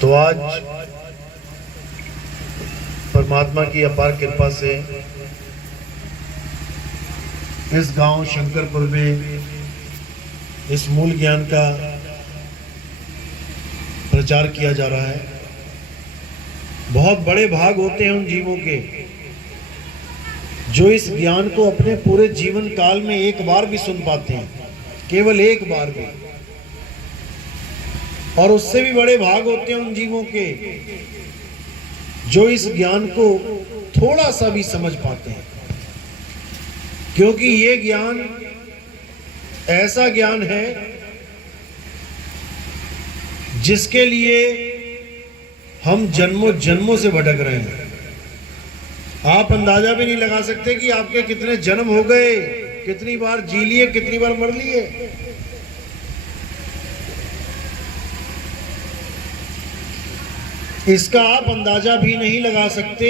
तो आज परमात्मा की अपार कृपा से इस गांव शंकरपुर में इस मूल ज्ञान का प्रचार किया जा रहा है। बहुत बड़े भाग होते हैं उन जीवों के जो इस ज्ञान को अपने पूरे जीवन काल में एक बार भी सुन पाते हैं, केवल एक बार भी। और उससे भी बड़े भाग होते हैं उन जीवों के जो इस ज्ञान को थोड़ा सा भी समझ पाते हैं, क्योंकि ये ज्ञान ऐसा ज्ञान है जिसके लिए हम जन्मों जन्मों से भटक रहे हैं। आप अंदाजा भी नहीं लगा सकते कि आपके कितने जन्म हो गए, कितनी बार जी लिए, कितनी बार मर लिए। इसका आप अंदाजा भी नहीं लगा सकते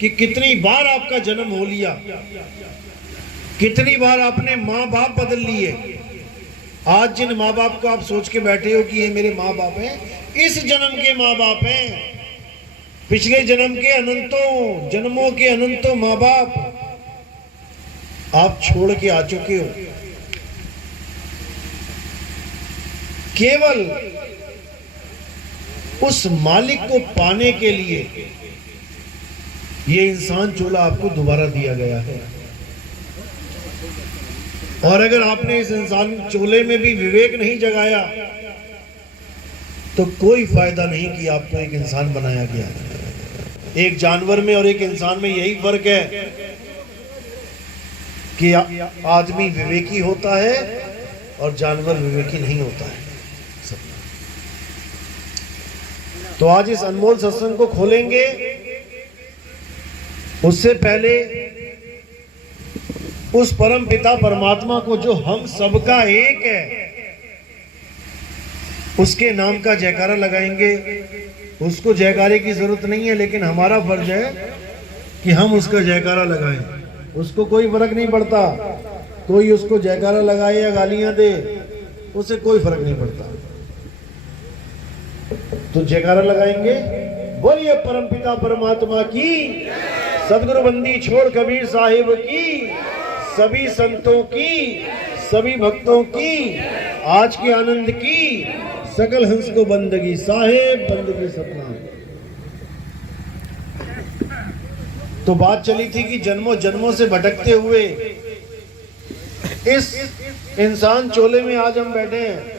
कि कितनी बार आपका जन्म हो लिया, कितनी बार आपने माँ बाप बदल लिए। आज जिन माँ बाप को आप सोच के बैठे हो कि ये मेरे माँ बाप हैं, इस जन्म के माँ बाप हैं। पिछले जन्म के अनंतों जन्मों के अनंतों माँ बाप आप छोड़ के आ चुके हो। केवल उस मालिक को पाने के लिए ये इंसान चोला आपको दोबारा दिया गया है। और अगर आपने इस इंसान चोले में भी विवेक नहीं जगाया तो कोई फायदा नहीं कि आपको एक इंसान बनाया गया। एक जानवर में और एक इंसान में यही फर्क है कि आदमी विवेकी होता है और जानवर विवेकी नहीं होता है। तो आज इस अनमोल सत्संग को खोलेंगे, उससे पहले उस परम पिता परमात्मा को जो हम सबका एक है, उसके नाम का जयकारा लगाएंगे। उसको जयकारे की जरूरत नहीं है, लेकिन हमारा फर्ज है कि हम उसका जयकारा लगाएं। उसको कोई फर्क नहीं पड़ता, कोई उसको जयकारा लगाए या गालियां दे, उससे कोई फर्क नहीं पड़ता। तो जयकारा लगाएंगे। बोलिए परम पिता परमात्मा की, सदगुरु बंदी छोड़ कबीर साहिब की, सभी संतों की, सभी भक्तों की, आज के आनंद की, सकल हंस को बंदगी साहेब बंदगी सपना। तो बात चली थी कि जन्मों जन्मों से भटकते हुए इस इंसान चोले में आज हम बैठे हैं।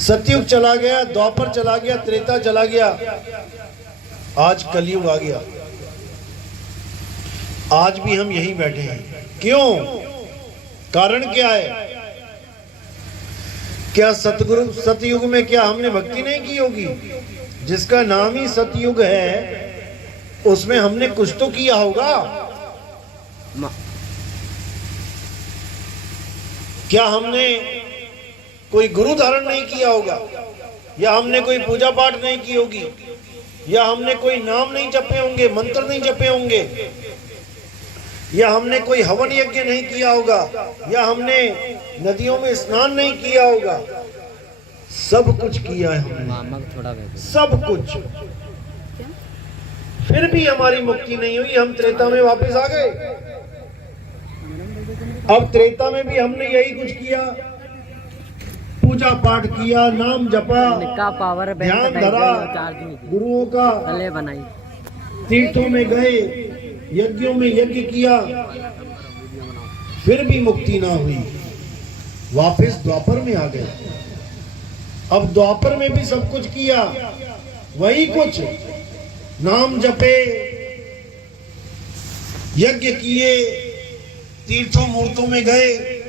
सतयुग चला गया, द्वापर चला गया, त्रेता चला गया, आज कलयुग आ गया। आज भी हम यहीं बैठे हैं। क्यों? कारण क्या है? क्या सतयुग में क्या हमने भक्ति नहीं की होगी? जिसका नाम ही सतयुग है, उसमें हमने कुछ तो किया होगा। क्या हमने कोई गुरु धारण नहीं किया होगा, या हमने कोई पूजा पाठ नहीं की होगी, या हमने कोई नाम नहीं जपे होंगे, मंत्र नहीं जपे होंगे, या हमने कोई हवन यज्ञ नहीं किया होगा, या हमने नदियों में स्नान नहीं किया होगा। सब कुछ किया है हमने, सब कुछ। फिर भी हमारी मुक्ति नहीं हुई। हम त्रेता में वापस आ गए। अब त्रेता में भी हमने यही कुछ किया, पूजा पाठ किया, नाम जपा, ध्यान धरा, गुरुओं का बनाई, तीर्थों में गए, यज्ञों में यज्ञ किया, फिर भी मुक्ति ना हुई। वापस द्वापर में आ गए। अब द्वापर में भी सब कुछ किया, वही कुछ, नाम जपे, यज्ञ किए, तीर्थों मूर्तों में गए,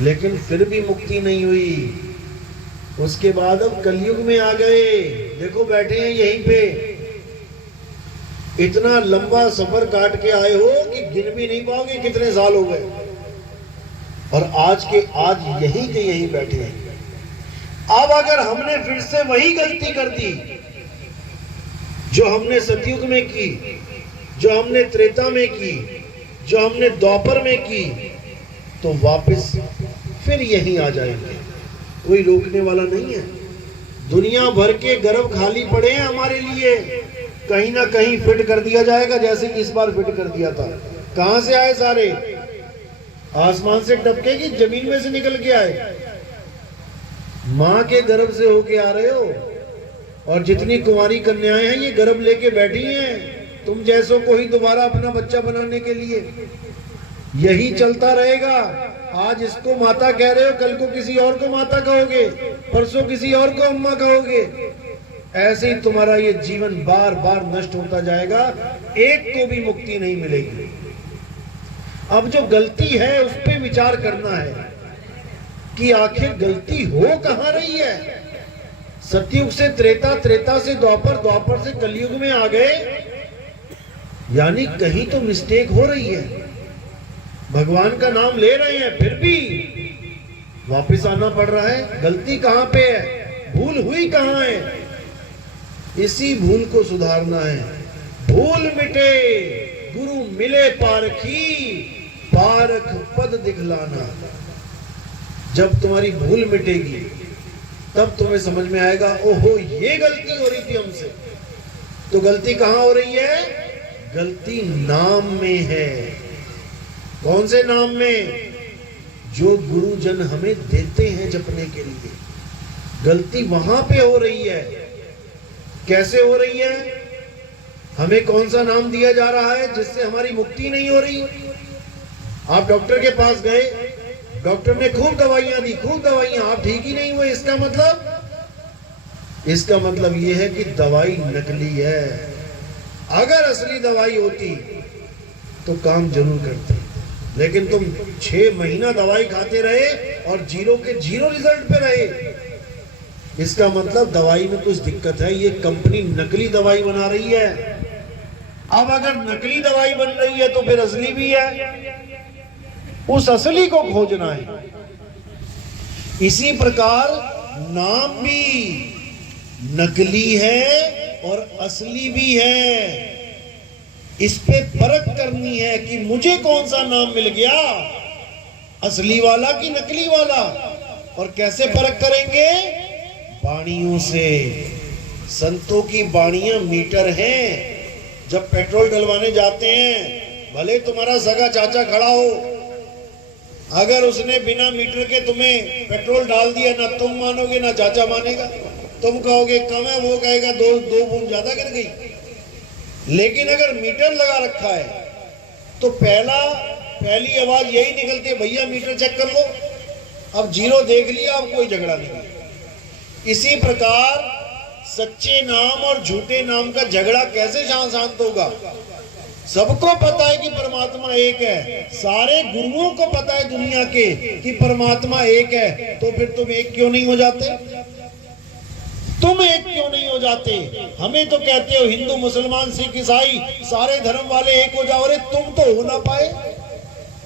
लेकिन फिर भी मुक्ति नहीं हुई। उसके बाद अब कलयुग में आ गए। देखो बैठे हैं यहीं पे, इतना लंबा सफर काट के आए हो कि गिन भी नहीं पाओगे कितने साल हो गए, और आज के आज यहीं के यहीं बैठे हैं। अब अगर हमने फिर से वही गलती कर दी जो हमने सतयुग में की, जो हमने त्रेता में की, जो हमने द्वापर में की, तो वापस फिर यहीं आ जाएंगे, कोई रोकने वाला नहीं है। दुनिया भर के गर्भ खाली पड़े हैं हमारे लिए, कहीं ना कहीं फिट कर दिया जाएगा, जैसे इस बार फिट कर दिया था। कहां से आए सारे? आसमान से टपके कि जमीन में से निकल के आए? मां के गर्भ से होके आ रहे हो। और जितनी कुंवारी कन्याएं हैं ये गर्भ लेके बैठी हैं तुम जैसों को ही दोबारा अपना बच्चा बनाने के लिए। यही चलता रहेगा। आज इसको माता कह रहे हो, कल को किसी और को माता कहोगे, परसों किसी और को अम्मा कहोगे। ऐसे ही तुम्हारा ये जीवन बार बार नष्ट होता जाएगा, एक को भी मुक्ति नहीं मिलेगी। अब जो गलती है उस पर विचार करना है कि आखिर गलती हो कहां रही है। सतयुग से त्रेता, त्रेता से द्वापर, द्वापर से कलयुग में आ गए, यानी कहीं तो मिस्टेक हो रही है। भगवान का नाम ले रहे हैं फिर भी वापस आना पड़ रहा है। गलती कहां पे है, भूल हुई कहां है? इसी भूल को सुधारना है। भूल मिटे गुरु मिले पारखी, पारख पद दिखलाना। जब तुम्हारी भूल मिटेगी तब तुम्हें समझ में आएगा, ओहो ये गलती हो रही थी हमसे। तो गलती कहां हो रही है? गलती नाम में है। कौन से नाम में? जो गुरुजन हमें देते हैं जपने के लिए। गलती वहां पे हो रही है। कैसे हो रही है? हमें कौन सा नाम दिया जा रहा है जिससे हमारी मुक्ति नहीं हो रही? आप डॉक्टर के पास गए, डॉक्टर ने खूब दवाइयां दी, खूब दवाइयां, आप ठीक ही नहीं हुए। इसका मतलब यह है कि दवाई नकली है। अगर असली दवाई होती तो काम जरूर करते, लेकिन तुम 6 महीना दवाई खाते रहे और जीरो के जीरो रिजल्ट पे रहे। इसका मतलब दवाई में कुछ दिक्कत है, ये कंपनी नकली दवाई बना रही है। अब अगर नकली दवाई बन रही है तो फिर असली भी है, उस असली को खोजना है। इसी प्रकार नाम भी नकली है और असली भी है। इस पे परख करनी है कि मुझे कौन सा नाम मिल गया, असली वाला कि नकली वाला। और कैसे परख करेंगे? बाणियों से। संतों की बाणियां मीटर हैं। जब पेट्रोल डलवाने जाते हैं, भले तुम्हारा सगा चाचा खड़ा हो, अगर उसने बिना मीटर के तुम्हें पेट्रोल डाल दिया, ना तुम मानोगे ना चाचा मानेगा। तुम कहोगे कम है, वो कहेगा दो बूंद ज्यादा गिर गई। लेकिन अगर मीटर लगा रखा है तो पहली आवाज यही निकलती है, भैया मीटर चेक कर लो। अब जीरो देख लिया, अब कोई झगड़ा नहीं। इसी प्रकार सच्चे नाम और झूठे नाम का झगड़ा कैसे शांत होगा? सबको पता है कि परमात्मा एक है, सारे गुरुओं को पता है दुनिया के कि परमात्मा एक है, तो फिर तुम एक क्यों नहीं हो जाते? तुम एक क्यों नहीं हो जाते? हमें तो कहते हो हिंदू मुसलमान सिख ईसाई सारे धर्म वाले एक हो जाओ। अरे तुम तो हो ना पाए।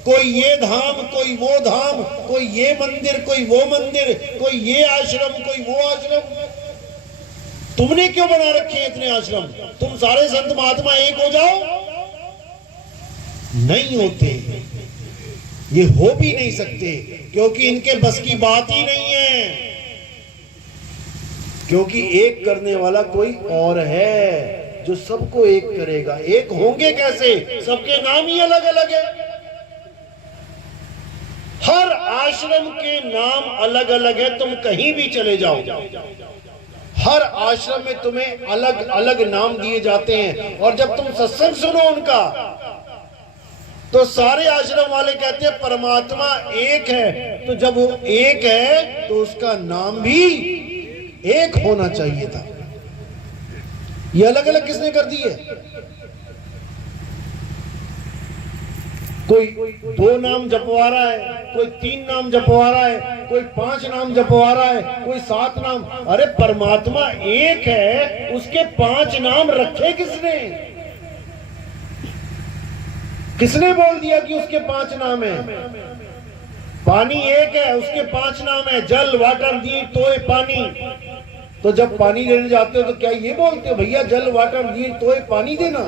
कोई ये धाम, कोई वो धाम, कोई ये मंदिर, कोई वो मंदिर, कोई ये आश्रम, कोई वो आश्रम। तुमने क्यों बना रखे हैं इतने आश्रम? तुम सारे संत महात्मा एक हो जाओ। नहीं होते, ये हो भी नहीं सकते, क्योंकि इनके बस की बात ही नहीं है। क्योंकि एक करने वाला कोई और है जो सबको एक करेगा। एक होंगे कैसे? सबके नाम ही अलग अलग है। हर आश्रम के नाम अलग अलग है। तुम कहीं भी चले जाओ, हर आश्रम में तुम्हें अलग अलग नाम दिए जाते हैं। और जब तुम सत्संग सुनो उनका, तो सारे आश्रम वाले कहते हैं परमात्मा एक है। तो जब वो एक है तो उसका नाम भी एक होना चाहिए था। ये अलग अलग किसने कर दी है? कोई 2 नाम जपवा रहा है, कोई 3 नाम जपवा रहा है, कोई 5 नाम जपवा रहा है, कोई 7 नाम। अरे परमात्मा एक है, उसके 5 नाम रखे किसने? किसने बोल दिया कि उसके 5 नाम है? पानी एक है, उसके 5 नाम है, जल, वाटर, दी, तोय, पानी। तो जब पानी लेने जाते हो तो क्या ये बोलते हो भैया जल, वाटर, दी, तोय, पानी देना?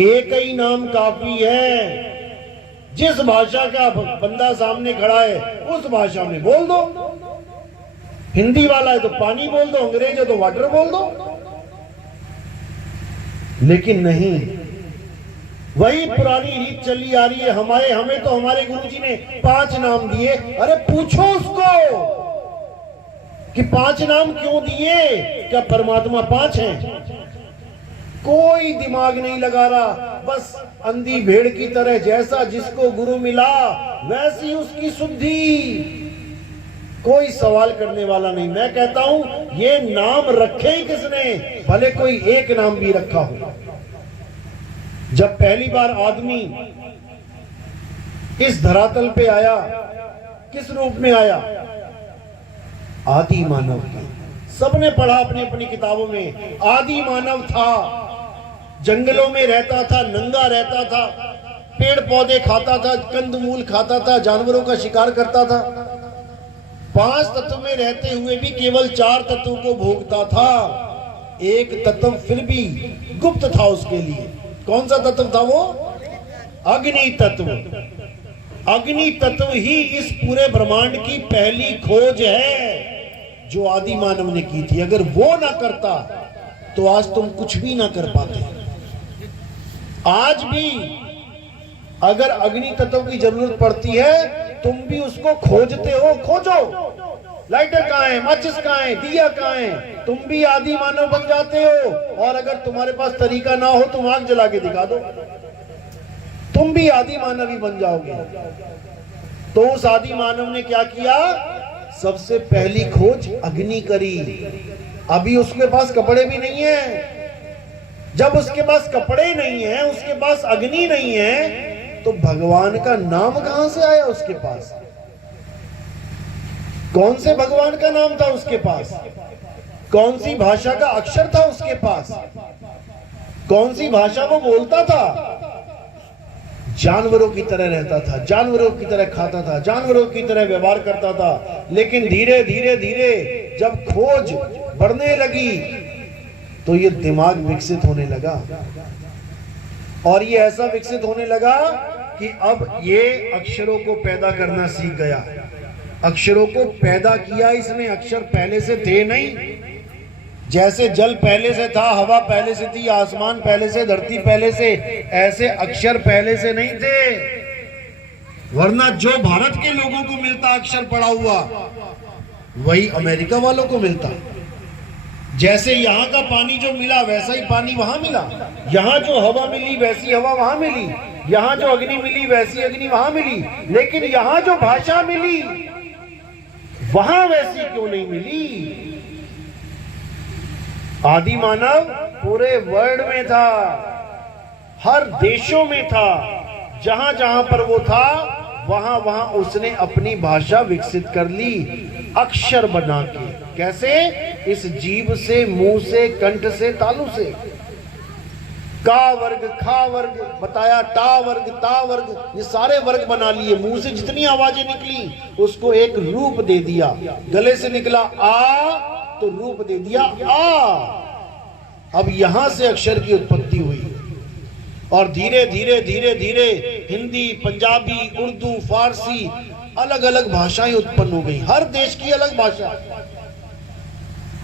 एक ही नाम काफी है। जिस भाषा का बंदा सामने खड़ा है उस भाषा में बोल दो। हिंदी वाला है तो पानी बोल दो, अंग्रेज है तो वाटर बोल दो। लेकिन नहीं, वही पुरानी रीत चली आ रही है। हमें तो हमारे गुरुजी ने 5 नाम दिए। अरे पूछो उसको कि 5 नाम क्यों दिए? क्या परमात्मा 5 हैं? कोई दिमाग नहीं लगा रहा, बस अंधी भेड़ की तरह जैसा जिसको गुरु मिला वैसी उसकी शुद्धि। कोई सवाल करने वाला नहीं। मैं कहता हूं ये नाम रखे ही किसने? भले कोई एक नाम भी रखा हो। जब पहली बार आदमी इस धरातल पे आया, किस रूप में आया? आदि मानव के। सबने पढ़ा अपनी अपनी किताबों में, आदि मानव था, जंगलों में रहता था, नंगा रहता था, पेड़ पौधे खाता था, कंदमूल खाता था, जानवरों का शिकार करता था। 5 तत्व में रहते हुए भी केवल 4 तत्वों को भोगता था। एक तत्व फिर भी गुप्त था उसके लिए। कौन सा तत्व था वो? अग्नि तत्व। अग्नि तत्व ही इस पूरे ब्रह्मांड की पहली खोज है जो आदि मानव ने की थी। अगर वो ना करता तो आज तुम कुछ भी ना कर पाते। आज भी अगर अग्नि तत्व की जरूरत पड़ती है, तुम भी उसको खोजते हो। खोजो, लाइटर कहाँ है, माचिस कहाँ है, दिया कहाँ है, तुम भी आदि मानव बन जाते हो। और अगर तुम्हारे पास तरीका ना हो तुम आग जला के दिखा दो, तुम भी आदि मानव ही बन जाओगे। तो उस आदि मानव ने क्या किया? सबसे पहली खोज अग्नि करी। अभी उसके पास कपड़े भी नहीं है। जब उसके पास कपड़े नहीं है, उसके पास अग्नि नहीं है, तो भगवान का नाम कहां से आया उसके पास? कौन से भगवान का नाम था उसके पास? कौन सी भाषा का अक्षर था उसके पास? कौन सी भाषा वो बोलता था? जानवरों की तरह रहता था, जानवरों की तरह खाता था, जानवरों की तरह व्यवहार करता था। लेकिन धीरे धीरे धीरे जब खोज बढ़ने लगी तो ये दिमाग विकसित होने लगा। और ये ऐसा विकसित होने लगा कि अब ये अक्षरों को पैदा करना सीख गया। अक्षरों को पैदा किया इसने। अक्षर पहले से थे नहीं। जैसे जल पहले से था, हवा पहले से थी, आसमान पहले से, धरती पहले से, ऐसे अक्षर पहले से नहीं थे। वरना जो भारत के लोगों को मिलता अक्षर पढ़ा हुआ, वही अमेरिका वालों को मिलता। जैसे यहाँ का पानी जो मिला वैसा ही पानी वहां मिला। यहाँ जो हवा मिली वैसी हवा वहां मिली। यहाँ जो अग्नि मिली वैसी अग्नि वहां मिली। लेकिन यहाँ जो भाषा मिली वहां वैसी क्यों नहीं मिली? आदि मानव पूरे वर्ल्ड में था, हर देशों में था। जहां जहां पर वो था वहां वहां उसने अपनी भाषा विकसित कर ली, अक्षर बना के। कैसे? इस जीभ से, मुंह से, कंठ से, तालु से। का वर्ग, खा वर्ग बताया, टा वर्ग, ता वर्ग, ये सारे वर्ग बना लिए। मुंह से जितनी आवाजें निकली उसको एक रूप दे दिया। गले से निकला आ तो रूप दे दिया आ। अब यहां से अक्षर की उत्पत्ति हुई। और धीरे धीरे धीरे धीरे हिंदी, पंजाबी, उर्दू, फारसी, अलग अलग भाषाएं उत्पन्न हो गई। हर देश की अलग भाषा।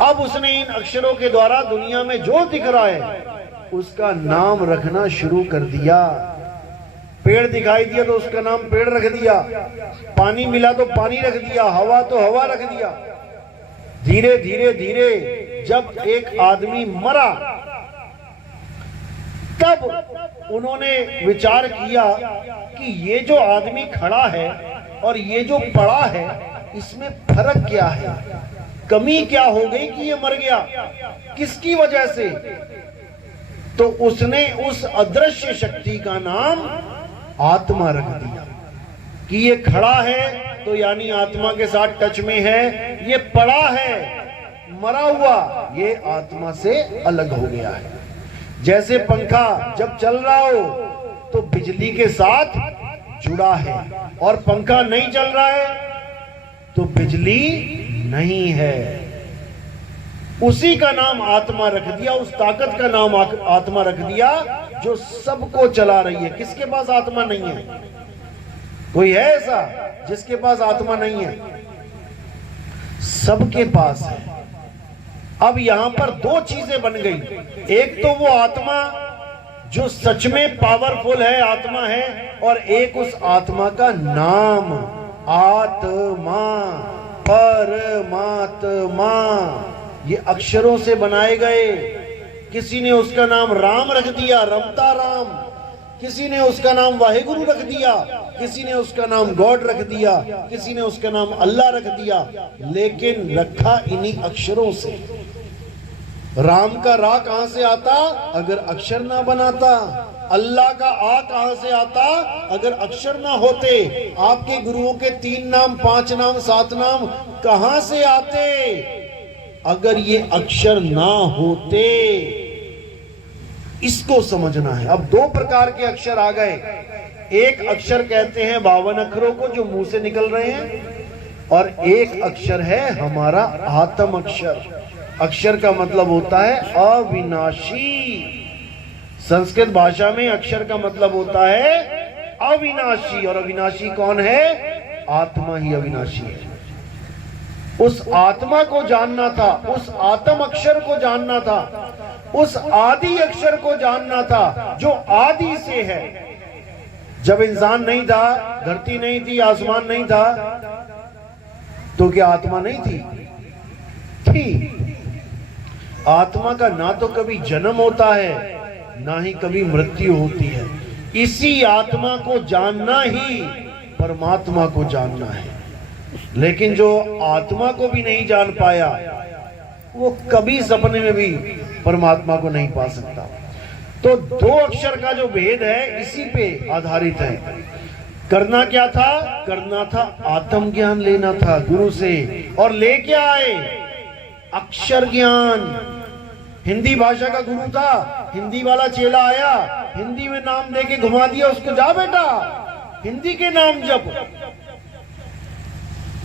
अब उसने इन अक्षरों के द्वारा दुनिया में जो दिख रहा है उसका नाम रखना शुरू कर दिया। पेड़ दिखाई दिया तो उसका नाम पेड़ रख दिया, पानी मिला तो पानी रख दिया, हवा तो हवा रख दिया। धीरे धीरे धीरे जब एक आदमी मरा तब उन्होंने विचार किया कि ये जो आदमी खड़ा है और ये जो पड़ा है इसमें फर्क क्या है, कमी क्या हो गई कि ये मर गया, किसकी वजह से? तो उसने उस अदृश्य शक्ति का नाम आत्मा रख दिया कि ये खड़ा है तो यानी आत्मा के साथ टच में है, ये पड़ा है, मरा हुआ, ये आत्मा से अलग हो गया है। जैसे पंखा जब चल रहा हो तो बिजली के साथ जुड़ा है, और पंखा नहीं चल रहा है तो बिजली नहीं है। उसी का नाम आत्मा रख दिया, उस ताकत का नाम आत्मा रख दिया जो सबको चला रही है। किसके पास आत्मा नहीं है? कोई है ऐसा जिसके पास आत्मा नहीं है? सबके पास है। अब यहां पर दो चीजें बन गई, एक तो वो आत्मा जो सच में पावरफुल है, आत्मा है, और एक उस आत्मा का नाम, आत्मा, परमात्मा। ये अक्षरों से बनाए गए। किसी ने उसका नाम राम रख दिया, रमता राम, किसी ने उसका नाम वाहेगुरु रख दिया, किसी ने उसका नाम गॉड रख दिया, किसी ने उसका नाम अल्लाह रख दिया, लेकिन रखा इन्हीं अक्षरों से। राम का रा कहां से आता अगर अक्षर ना बनाता? अल्लाह का आ कहां से आता अगर अक्षर ना होते? आपके गुरुओं के 3 नाम, 5 नाम, 7 नाम कहां से आते अगर ये अक्षर ना होते? इसको समझना है। अब 2 प्रकार के अक्षर आ गए। एक अक्षर कहते हैं 52 अक्षरों को जो मुंह से निकल रहे हैं, और एक अक्षर है हमारा आत्म अक्षर। अक्षर का मतलब होता है अविनाशी। संस्कृत भाषा में अक्षर का मतलब होता है अविनाशी, और अविनाशी कौन है? आत्मा ही अविनाशी है। उस आत्मा को जानना था, उस आत्म अक्षर को जानना था, उस आदि अक्षर को जानना था जो आदि से है। जब इंसान नहीं था, धरती नहीं थी, आसमान नहीं था, तो क्या आत्मा नहीं थी? थी। आत्मा का ना तो कभी जन्म होता है, ना ही कभी मृत्यु होती है। इसी आत्मा को जानना ही परमात्मा को जानना है। लेकिन जो आत्मा को भी नहीं जान पाया, वो कभी सपने में भी परमात्मा को नहीं पा सकता। तो 2 अक्षर का जो भेद है इसी पे आधारित है। करना क्या था? करना था आत्म ज्ञान लेना था गुरु से, और ले क्या आए? अक्षर ज्ञान। हिंदी भाषा का गुरु था, हिंदी वाला चेला आया, हिंदी में नाम देके घुमा दिया उसको, जा बेटा हिंदी के नाम जप।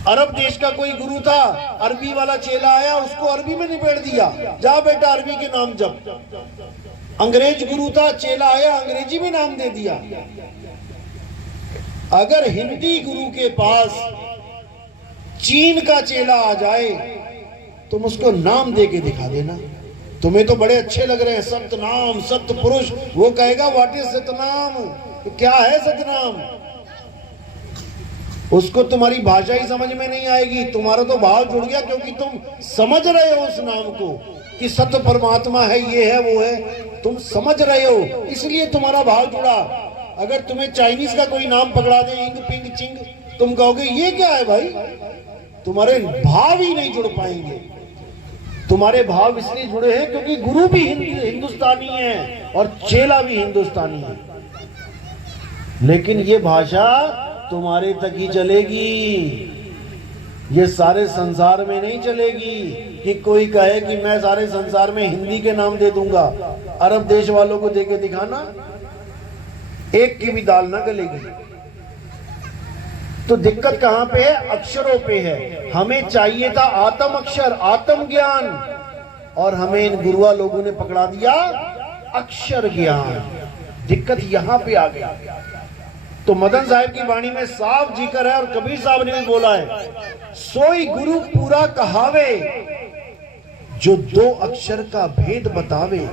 अरब देश का कोई गुरु था, अरबी वाला चेला आया, उसको अरबी में निपेट दिया, जा बेटा अरबी के नाम जप। अंग्रेज गुरु था, चेला आया, अंग्रेजी में नाम दे दिया। अगर हिंदी गुरु के पास चीन का चेला आ जाए, तुम उसको नाम दे के दिखा देना। तुम्हें तो बड़े अच्छे लग रहे हैं, सतनाम, सतपुरुष, वो कहेगा व्हाट इज सतनाम? तो क्या है सतनाम? उसको तुम्हारी भाषा ही समझ में नहीं आएगी। तुम्हारा तो भाव जुड़ गया, क्योंकि तुम समझ रहे हो उस नाम को कि सत्य परमात्मा है, ये है, वो है, तुम समझ रहे हो, इसलिए तुम्हारा भाव जुड़ा। अगर तुम्हें चाइनीज का कोई नाम पकड़ा दे, इंग पिंग चिंग, तुम कहोगे ये क्या है भाई? तुम्हारे भाव ही नहीं जुड़ पाएंगे। तुम्हारे भाव इसलिए जुड़े हैं क्योंकि गुरु भी हिंदुस्तानी है और चेला भी हिंदुस्तानी है। लेकिन ये भाषा तुम्हारे तक ही चलेगी, ये सारे संसार में नहीं चलेगी। कि कोई कहे कि मैं सारे संसार में हिंदी के नाम दे दूंगा, अरब देश वालों को देके दिखाना, एक की भी दाल ना गलेगी। तो दिक्कत कहां पे है? अक्षरों पे है। हमें चाहिए था आत्म अक्षर, आत्म ज्ञान, और हमें इन गुरुआ लोगों ने पकड़ा दिया अक्षर ज्ञान। दिक्कत यहां पे आ गई। तो मदन साहब की वाणी में साफ जिक्र है, और कबीर साहब ने भी बोला है, सोई गुरु पूरा कहावे जो 2 अक्षर का भेद बतावे,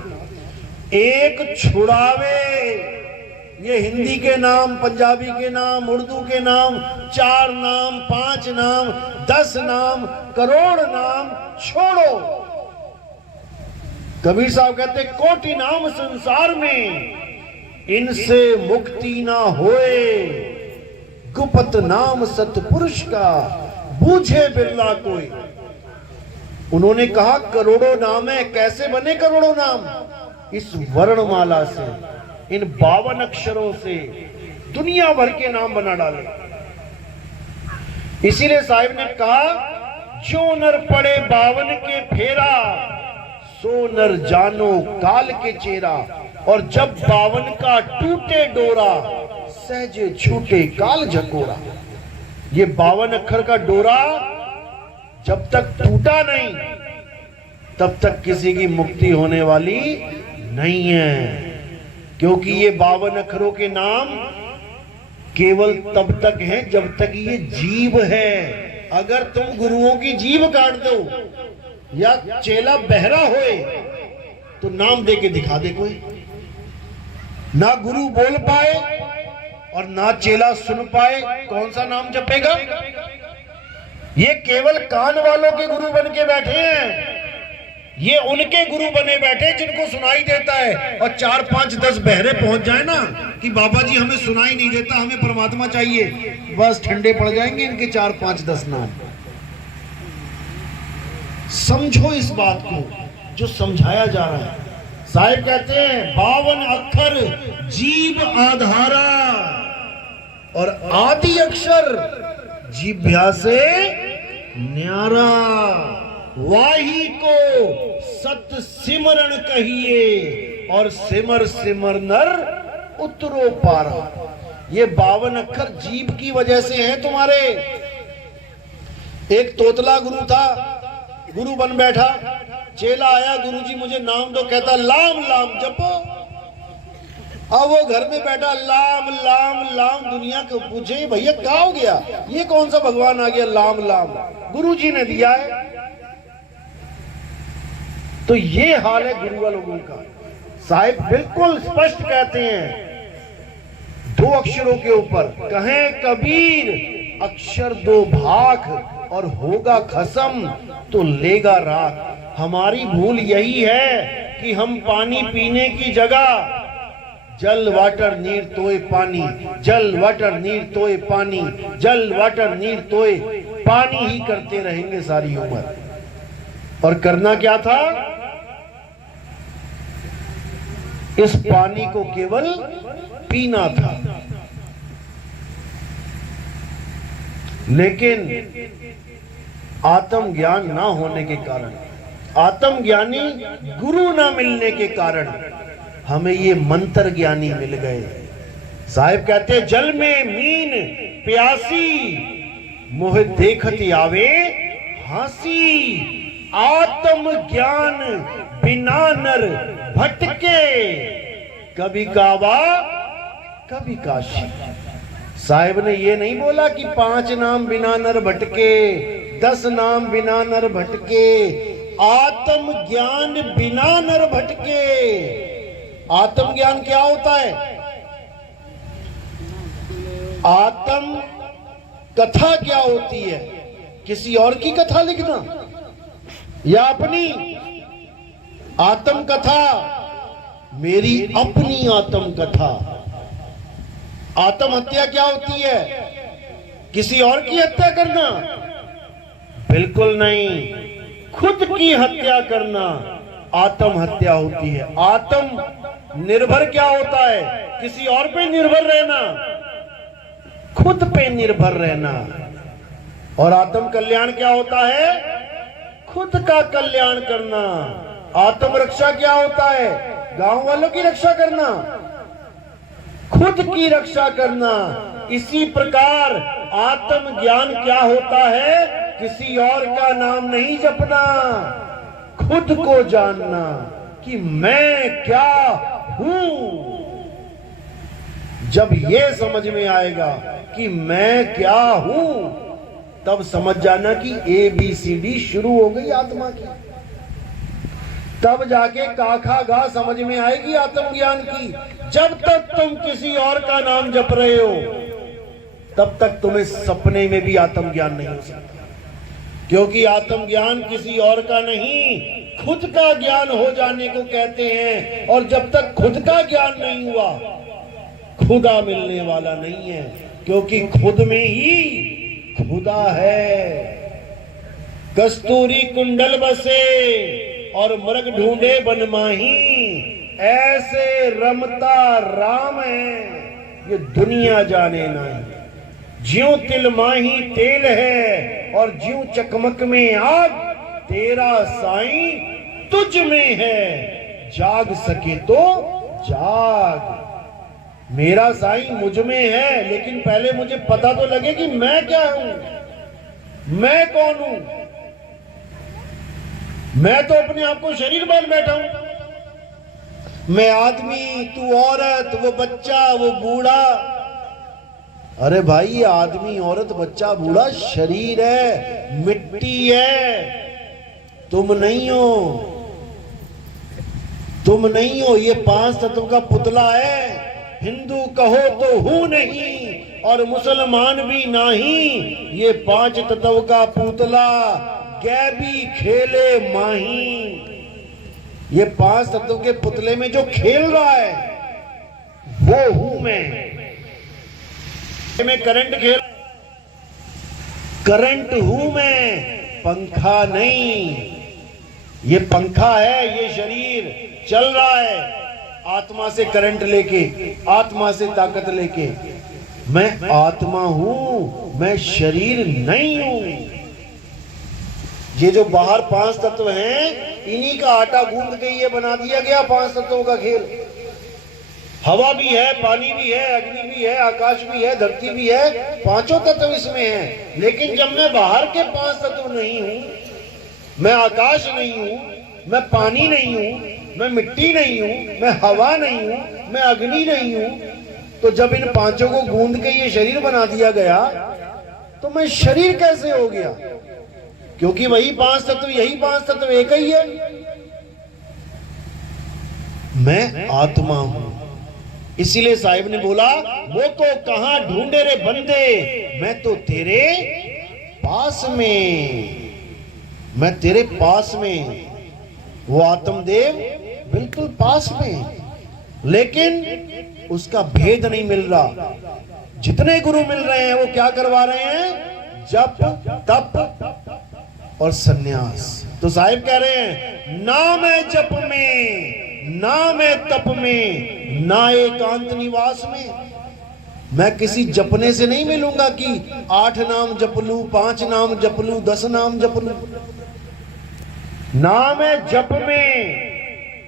एक छुड़ावे। ये हिंदी के नाम, पंजाबी के नाम, उर्दू के नाम, 4 नाम, 5 नाम, 10 नाम, करोड़ नाम छोड़ो। कबीर साहब कहते कोटि नाम संसार में, इनसे मुक्ति ना होए, गुप्त नाम सतपुरुष का बूझे बिरला कोई। उन्होंने कहा करोड़ों नाम है। कैसे बने करोड़ों नाम? इस वर्णमाला से, इन 52 अक्षरों से दुनिया भर के नाम बना डाले। इसीलिए साहिब ने कहा, जो नर पड़े 52 के फेरा, सो नर जानो काल के चेहरा। और जब 52 का टूटे डोरा, सहजे छूटे काल झकोरा। ये 52 अक्षर का डोरा जब तक टूटा नहीं, तब तक किसी की मुक्ति होने वाली नहीं है। क्योंकि ये 52 अक्षरों के नाम केवल तब तक है जब तक ये जीव है। अगर तुम गुरुओं की जीभ काट दो या चेला बहरा होए तो नाम दे के दिखा दे कोई। ना गुरु बोल पाए और ना चेला सुन पाए, कौन सा नाम जपेगा? ये केवल कान वालों के गुरु बन के बैठे हैं। ये उनके गुरु बने बैठे जिनको सुनाई देता है, और 4 5 10 बहरे पहुंच जाए ना कि बाबा जी हमें सुनाई नहीं देता, हमें परमात्मा चाहिए, बस ठंडे पड़ जाएंगे इनके 4 5 10 नाम। समझो इस बात को जो समझाया जा रहा है। साहिब कहते हैं 52 अक्षर जीभ आधारा, और आदि अक्षर जीभ्या से न्यारा। वाही को सत सिमरण कहिए, और सिमर सिमर नर उतरो पारा। ये 52 अक्षर जीभ की वजह से हैं तुम्हारे। एक तोतला गुरु था, गुरु बन बैठा, चेला आया, गुरुजी मुझे नाम दो, कहता लाम लाम जपो। अब वो घर में बैठा लाम लाम लाम, दुनिया को पूछे भैया क्या हो गया, ये कौन सा भगवान आ गया लाम लाम, गुरुजी ने दिया है। तो ये हाल है गुरु लोगों का। साहिब बिल्कुल स्पष्ट कहते हैं 2 अक्षरों के ऊपर, कहें कबीर अक्षर 2 भाग, और होगा खसम तो लेगा राख। हमारी भूल यही है कि हम पानी पीने की जगह जल वाटर नीर तोए पानी, जल वाटर नीर तोए पानी, जल वाटर नीर तोए पानी ही करते रहेंगे सारी उम्र। और करना क्या था? इस पानी को केवल पीना था। लेकिन आत्म ज्ञान ना होने के कारण, आत्मज्ञानी गुरु ना मिलने के कारण हमें ये मंत्र ज्ञानी मिल गए। साहिब कहते हैं जल में मीन प्यासी, मोह देखत आवे हासी। आत्म ज्ञान बिना नर भटके, कभी काबा कभी काशी। साहिब ने ये नहीं बोला कि 5 नाम बिना नर भटके, 10 नाम बिना नर भटके, आत्म ज्ञान बिना नर भटके। आत्म ज्ञान क्या होता है? आत्म कथा क्या होती है? किसी और की कथा लिखना या अपनी? आत्म कथा मेरी अपनी आत्म कथा। आत्महत्या क्या होती है? किसी और की हत्या करना? बिल्कुल नहीं, खुद की हत्या करना आत्महत्या होती है। आत्म निर्भर क्या होता है? किसी और पे निर्भर रहना, खुद पे निर्भर रहना। और आत्म कल्याण क्या होता है? खुद का कल्याण करना। आत्म रक्षा क्या होता है? गांव वालों की रक्षा करना, खुद की रक्षा करना। इसी प्रकार आत्म ज्ञान क्या होता है? किसी और का नाम नहीं जपना, खुद को जानना कि मैं क्या हूं। जब ये समझ में आएगा कि मैं क्या हूं, तब समझ जाना कि ABCD शुरू हो गई आत्मा की। तब जाके काखा गा समझ में आएगी आत्मज्ञान की। जब तक तुम किसी और का नाम जप रहे हो, तब तक तुम्हें सपने में भी आत्मज्ञान नहीं हो सकता। क्योंकि आत्मज्ञान किसी और का नहीं, खुद का ज्ञान हो जाने को कहते हैं। और जब तक खुद का ज्ञान नहीं हुआ, खुदा मिलने वाला नहीं है। क्योंकि खुद में ही खुदा है। कस्तूरी कुंडल बसे और मृग ढूंढे बनमाही, ऐसे रमता राम है ये दुनिया जाने नहीं। ज्यों तिल माही तेल है और ज्यों चकमक में आग, तेरा साईं तुझ में है, जाग सके तो जाग। मेरा साईं मुझ में है, लेकिन पहले मुझे पता तो लगे कि मैं क्या हूं, मैं कौन हूं। मैं तो अपने आप को शरीर मान बैठा हूं। मैं आदमी, तू औरत, वो बच्चा, वो बूढ़ा, अरे भाई ये आदमी औरत बच्चा बूढ़ा शरीर है, मिट्टी है, तुम नहीं हो, तुम नहीं हो। ये 5 तत्व का पुतला है। हिंदू कहो तो हूं नहीं और मुसलमान भी नहीं, ये 5 तत्व का पुतला गैबी खेले माही। ये 5 तत्व के पुतले में जो खेल रहा है वो हूं मैं करंट खेल, करंट हूं मैं, पंखा नहीं। ये पंखा है, ये शरीर चल रहा है आत्मा से करंट लेके, आत्मा से ताकत लेके। मैं आत्मा हूं, मैं शरीर नहीं हूं। ये जो बाहर 5 तत्व हैं, इन्हीं का आटा गूंद के ये बना दिया गया 5 तत्वों का खेल। हवा भी है, पानी भी है, अग्नि भी है, आकाश भी है, धरती भी है, 5 तत्व इसमें हैं। लेकिन जब मैं बाहर के 5 तत्व नहीं हूं, मैं आकाश नहीं हूं, मैं पानी नहीं हूं, मैं मिट्टी नहीं हूं, मैं हवा नहीं हूं, मैं अग्नि नहीं हूं, तो जब इन 5 को गूंद के ये शरीर बना दिया गया तो मैं शरीर कैसे हो गया? क्योंकि वही 5 तत्व, यही 5 तत्व एक ही है। मैं आत्मा हूं। इसीलिए साहिब ने बोला, वो तो कहां ढूंढे रे बंदे, मैं तो तेरे पास में, मैं तेरे पास में। वो आत्मदेव बिल्कुल पास में, लेकिन उसका भेद नहीं मिल रहा। जितने गुरु मिल रहे हैं वो क्या करवा रहे हैं? जप, तप और सन्यास। तो साहिब कह रहे हैं, ना मैं जप में, ना मैं तप में, ना एकांत निवास में। मैं किसी जपने से नहीं मिलूंगा कि 8 नाम जप लूं, 5 नाम जप लूं, 10 नाम जप लूं। ना मैं जप में,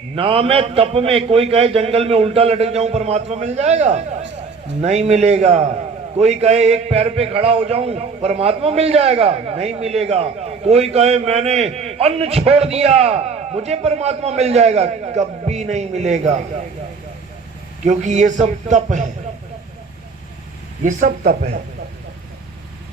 ना मैं तप में। कोई कहे जंगल में उल्टा लटक जाऊं परमात्मा मिल जाएगा? नहीं मिलेगा। कोई कहे एक पैर पे खड़ा हो जाऊं परमात्मा मिल जाएगा? नहीं मिलेगा। कोई कहे मैंने अन्न छोड़ दिया मुझे परमात्मा मिल जाएगा? कभी नहीं मिलेगा। क्योंकि ये सब तप है, ये सब तप है।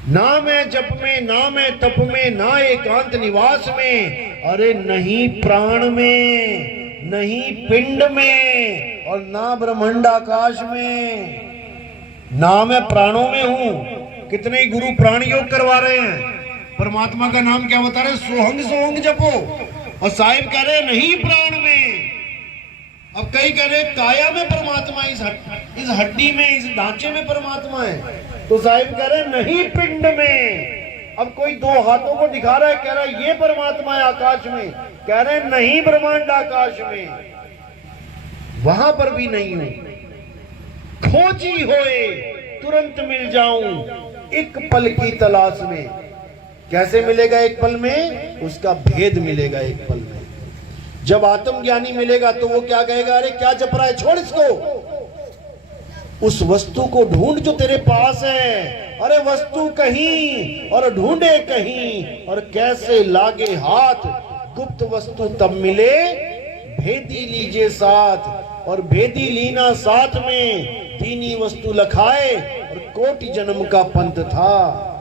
ना मैं जप में, ना मैं तप में, ना एकांत निवास में, अरे नहीं प्राण में, नहीं पिंड में, और ना ब्रह्मांड आकाश में। ना मैं प्राणों में हूं। कितने गुरु प्राण योग करवा रहे हैं, परमात्मा का नाम क्या बता रहे? सोहंग सोहंग जपो। और साहिब कह रहे नहीं प्राण में। अब कई कह रहे काया में परमात्मा, इस हड्डी में, इस ढांचे में परमात्मा है। तो साहिब कह रहे नहीं पिंड में। अब कोई 2 हाथों को दिखा रहा है, कह रहा है ये परमात्मा है आकाश में, कह रहे नहीं ब्रह्मांड आकाश में, वहां पर भी नहीं हूं। खोजी होए तुरंत मिल जाऊं, एक पल की तलाश में। कैसे मिलेगा एक पल में? उसका भेद मिलेगा एक पल में। जब आत्मज्ञानी मिलेगा तो वो क्या कहेगा? अरे क्या जप रहा है, छोड़ इसको, उस वस्तु को ढूंढ जो तेरे पास है। अरे वस्तु कहीं और ढूंढे कहीं, और कैसे लागे हाथ, गुप्त वस्तु तब मिले भेदी लीजिए साथ। और भेदी लीना साथ में, दीनी वस्तु लखाए, और कोटि जन्म का पंथ था।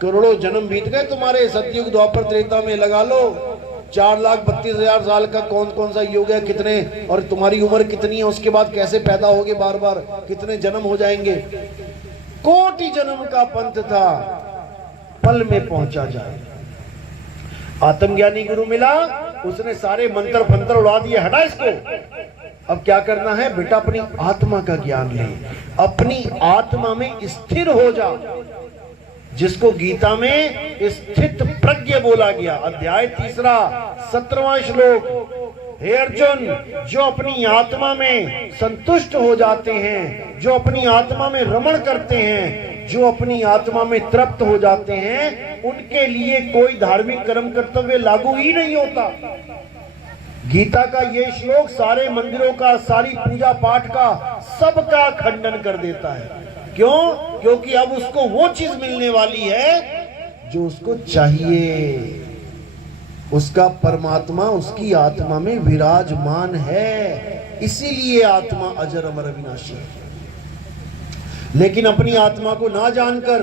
करोड़ों जन्म बीत गए तुम्हारे, सतयुग द्वापर त्रेता में लगा लो। 4,32,000 साल का कौन कौन सा युग है, कितने, और तुम्हारी उम्र कितनी है, उसके बाद कैसे पैदा होगे, बार बार कितने जन्म हो जाएंगे। कोटि जन्म का पंथ था, पल में पहुंचा जाए। आत्मज्ञानी गुरु मिला, उसने सारे मंत्र फंत्र उड़ा दिए, हटा इसको। अब क्या करना है बेटा? अपनी आत्मा का ज्ञान ले, अपनी आत्मा में स्थिर हो जा, जिसको गीता में स्थित प्रज्ञ बोला गया। अध्याय 3 17वां श्लोक। हे अर्जुन, जो अपनी आत्मा में संतुष्ट हो जाते हैं, जो अपनी आत्मा में रमण करते हैं, जो अपनी आत्मा में तृप्त हो जाते हैं, उनके लिए कोई धार्मिक कर्म कर्तव्य लागू ही नहीं होता। गीता का ये श्लोक सारे मंदिरों का, सारी पूजा पाठ का, सबका खंडन कर देता है। क्यों? क्योंकि अब उसको वो चीज मिलने वाली है जो उसको चाहिए। उसका परमात्मा उसकी आत्मा में विराजमान है, इसीलिए आत्मा अजर अमर अविनाशी। लेकिन अपनी आत्मा को ना जानकर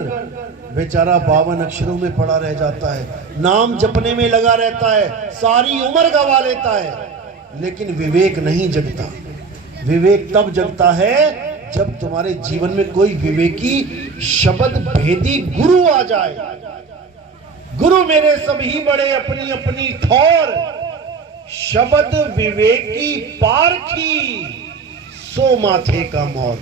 बेचारा 52 अक्षरों में पड़ा रह जाता है, नाम जपने में लगा रहता है, सारी उम्र गवा लेता है, लेकिन विवेक नहीं जगता। विवेक तब जगता है जब तुम्हारे जीवन में कोई विवेकी शब्द भेदी गुरु आ जाए। गुरु मेरे सभी बड़े अपनी अपनी ठौर, शब्द विवेकी पारखी सो माथे का मोर।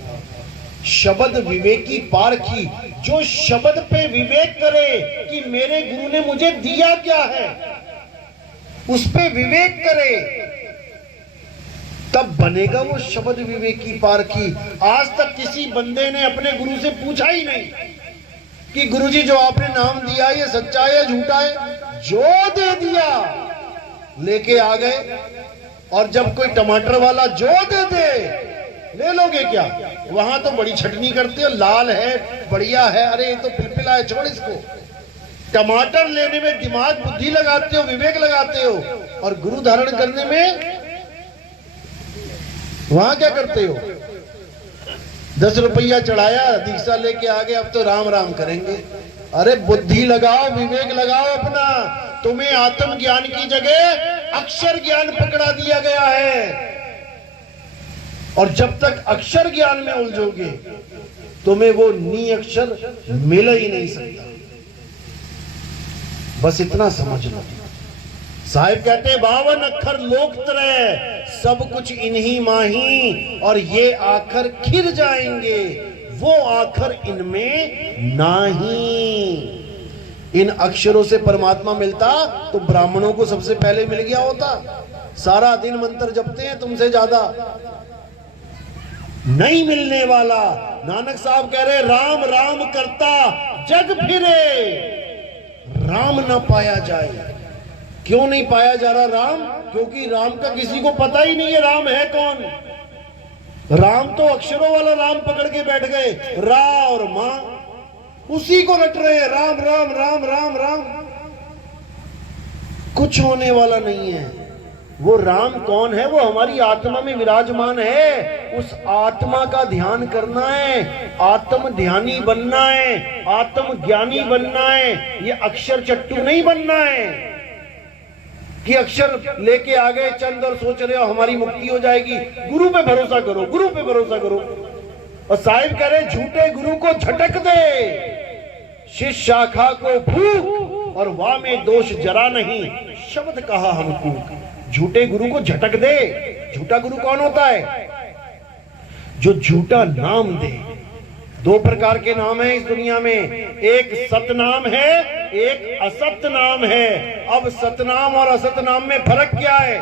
शब्द विवेकी पारखी, जो शब्द पे विवेक करे कि मेरे गुरु ने मुझे दिया क्या है, उस पे विवेक करे, तब बनेगा वो शब्द विवेकी पारखी। आज तक किसी बंदे ने अपने गुरु से पूछा ही नहीं कि गुरुजी जो आपने नाम दिया ये सच्चा है या झूठा है, जो दे दिया लेके आ गए। और जब कोई टमाटर वाला जो दे दे, ले लोगे क्या? वहां तो बड़ी छटनी करते हो, लाल है, बढ़िया है, अरे ये तो पिलपिला है, छोड़ इसको। टमाटर लेने में दिमाग बुद्धि लगाते हो, विवेक लगाते हो, और गुरु धारण करने में वहां क्या करते हो? 10 रुपया चढ़ाया, दीक्षा लेके आ गए, अब तो राम राम करेंगे। अरे बुद्धि लगाओ, विवेक लगाओ अपना। तुम्हें आत्मज्ञान की जगह अक्षर ज्ञान पकड़ा दिया गया है, और जब तक अक्षर ज्ञान में उलझोगे तुम्हें वो नी अक्षर मिल ही नहीं सकता। बस इतना समझ लो। साहिब कहते 52 अक्षर लोक त्रय, सब कुछ इन्हीं माही, और ये आखर खिर जाएंगे, वो आखर इनमें नाही। इन अक्षरों से परमात्मा मिलता तो ब्राह्मणों को सबसे पहले मिल गया होता। सारा दिन मंत्र जपते हैं तुमसे ज्यादा। नहीं मिलने वाला। नानक साहब कह रहे राम राम करता जग फिरे, राम ना पाया जाए। क्यों नहीं पाया जा रहा राम? क्योंकि राम का किसी को पता ही नहीं है राम है कौन। राम तो अक्षरों वाला राम पकड़ के बैठ गए, रा और मां, उसी को रट रहे हैं, राम राम राम राम राम। कुछ होने वाला नहीं है। वो राम कौन है? वो हमारी आत्मा में विराजमान है। उस आत्मा का ध्यान करना है, आत्म ध्यानी बनना है, आत्म ज्ञानी बनना है। ये अक्षर चट्टू नहीं बनना है कि अक्षर लेके आ गए चंद और सोच रहे हो हमारी मुक्ति हो जाएगी। गुरु पे भरोसा करो, गुरु पे भरोसा करो। और साहिब कह रहे झूठे गुरु को झटक दे, शिष्य शाखा को फूक, और वाह में दोष जरा नहीं, शब्द कहा हमको। झूठे गुरु को झटक दे। झूठा गुरु कौन होता है? जो झूठा नाम दे। 2 प्रकार के नाम है इस दुनिया में, एक सतनाम है, एक असत नाम है। अब सतनाम और असत नाम में फर्क क्या है?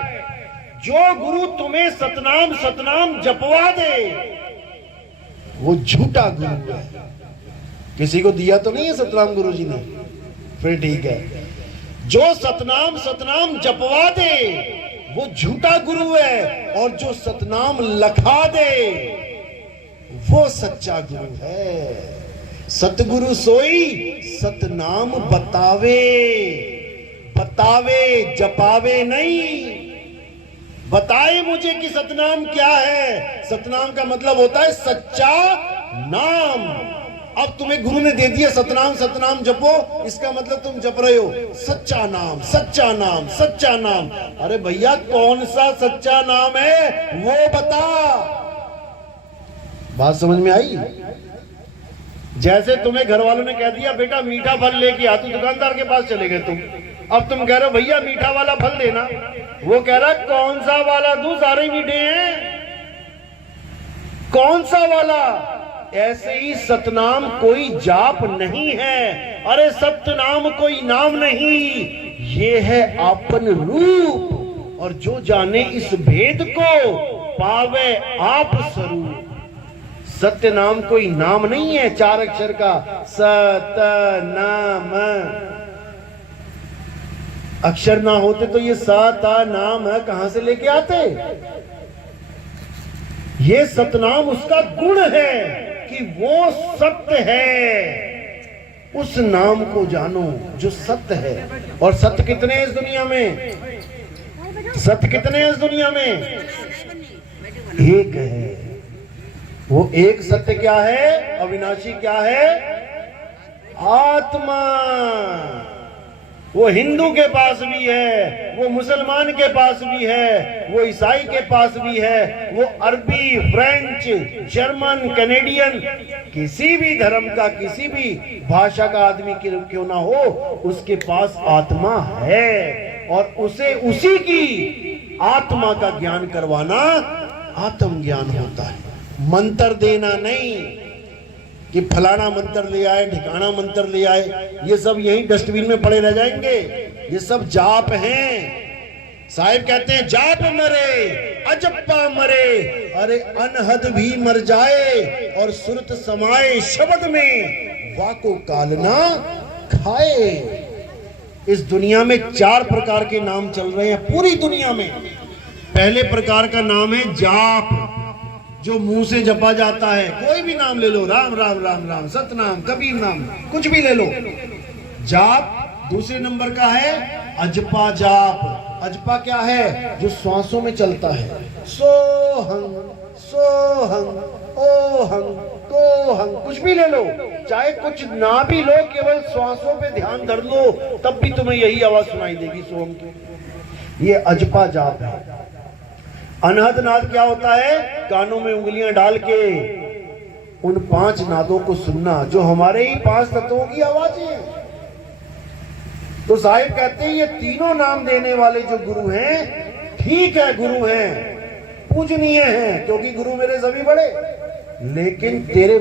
जो गुरु तुम्हें सतनाम सतनाम जपवा दे वो झूठा गुरु है। किसी को दिया तो नहीं है सतनाम गुरु जी ने? फिर ठीक है। जो सतनाम सतनाम जपवा दे वो झूठा गुरु है, और जो सतनाम लखा दे वो सच्चा गुरु है। सतगुरु सोई सतनाम बतावे, बतावे जपावे नहीं। बताए मुझे कि सतनाम क्या है। सतनाम का मतलब होता है सच्चा नाम। अब तुम्हें गुरु ने दे दिया सतनाम सतनाम जपो, इसका मतलब तुम जप रहे हो सच्चा नाम सच्चा नाम सच्चा नाम। अरे भैया कौन सा सच्चा नाम है वो बता। बात समझ में आई? जैसे तुम्हें घर वालों ने कह दिया बेटा मीठा फल लेके आ, तो दुकानदार के पास चले गए तुम। अब तुम कह रहे हो भैया मीठा वाला फल देना, वो कह रहा कौन सा वाला दूं, सारे मीठे हैं, कौन सा वाला। ऐसे ही सतनाम कोई जाप नहीं है। अरे सतनाम कोई नाम नहीं, ये है आपन रूप। और जो जाने इस भेद को पावे आप स्वरूप। सत्य नाम कोई नाम नहीं है 4 अक्षर का। सतनाम अक्षर ना होते तो ये सता नाम कहां से लेके आते? ये सतनाम उसका गुण है कि वो सत्य है। उस नाम को जानो जो सत्य है। और सत्य कितने हैं इस दुनिया में? सत्य कितने हैं इस दुनिया में? एक है। वो एक सत्य क्या है? अविनाशी क्या है? आत्मा। वो हिंदू के पास भी है, वो मुसलमान के पास भी है, वो ईसाई के पास भी है, वो अरबी, फ्रेंच, जर्मन, कैनेडियन, किसी भी धर्म का, किसी भी भाषा का आदमी क्यों ना हो, उसके पास आत्मा है। और उसे उसी की आत्मा का ज्ञान करवाना आत्म ज्ञान होता है। मंत्र देना नहीं कि फलाना मंत्र ले आए, ढिकाना मंत्र ले आए, ये सब यहीं डस्टबिन में पड़े रह जाएंगे। ये सब जाप हैं। साहिब कहते हैं जाप मरे अजप्पा मरे, अरे अनहद भी मर जाए और सुरत समाए शब्द में, वाको कालना खाए। इस दुनिया में 4 प्रकार के नाम चल रहे हैं पूरी दुनिया में। पहले प्रकार का नाम है जाप, जो मुंह से जपा जाता है। कोई भी नाम ले लो, राम राम राम राम, सतनाम, कबीर नाम, कुछ भी ले लो, जाप। दूसरे नंबर का है अजपा जाप। अजपा क्या है? जो श्वासों में चलता है। सोहं सोहं ओहं तोहं, कुछ भी ले लो, चाहे कुछ ना भी लो, केवल श्वासों पे ध्यान धर लो, तब भी तुम्हें यही आवाज सुनाई देगी, सोहं की। ये अजपा जाप है। अनहद नाद क्या होता है? कानों में उंगलियां डाल के उन 5 नादों को सुनना, जो हमारे ही 5 तत्वों की आवाजें हैं। तो साहिब कहते हैं ये तीनों नाम देने वाले जो गुरु हैं, ठीक है गुरु हैं, पूजनीय हैं, क्योंकि गुरु मेरे सभी बड़े, लेकिन तेरे